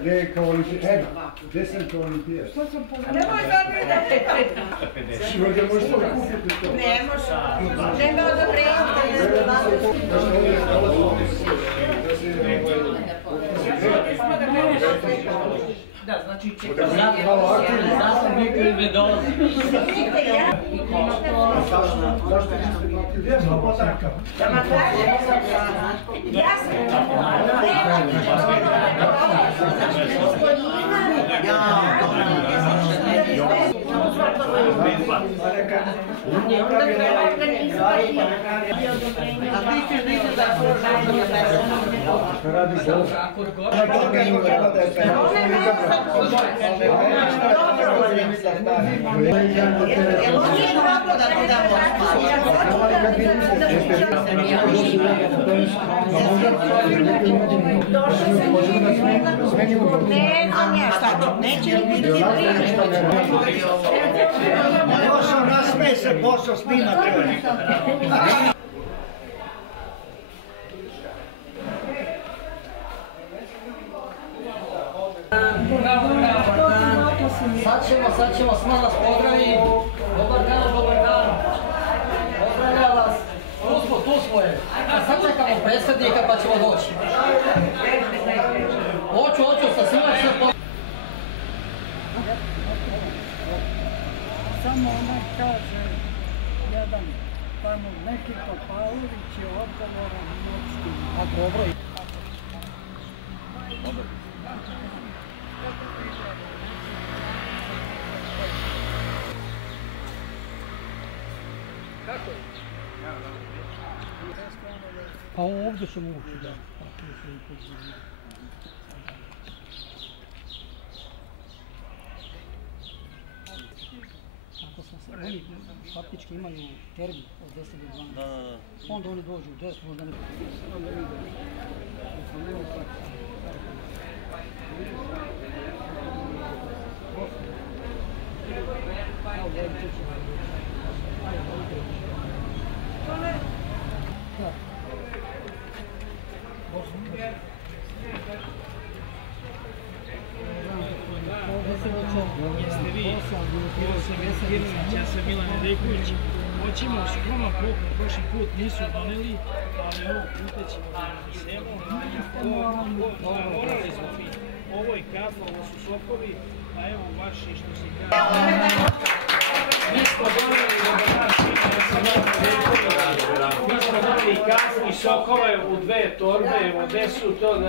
Gdje je kao olimpijad? Gdje sam kao olimpijad? Nemoj zabredati! Možda možete kupiti to? Ne može. Nema odobrenja. Da, znači zato mi ne dolazi. Zašto niste platili? Gdje smo potaka? Ja sam Posao nasmeje se, posao snimati. Sad ćemo s nas pozdraviti. Dobar dan. Pozdravlja vas. Tu smo je. A sad čekamo predsjednika pa ćemo doći. Hoću, sa svima se pozdraviti. Samo ona kaže, jedan tamo neki Pavlović je odgovoran noćni. A dobro. Kako je? Pa ovdje ćemo ući, da. Oni faktički imaju termin od 10 do 12. Onda oni dođu u 10, možda ne... Jeste vi, ja sam Milan Nedeljković. Hoćemo skroman poklon, prošli put nisu doneli, ali ovog puta ćemo da semo. Morali smo mi. Ovo je kafa, ovo su sokovi, a evo vaši što se kaže. Mi smo doneli kafu i sokove u 2 torbe, evo gde su to.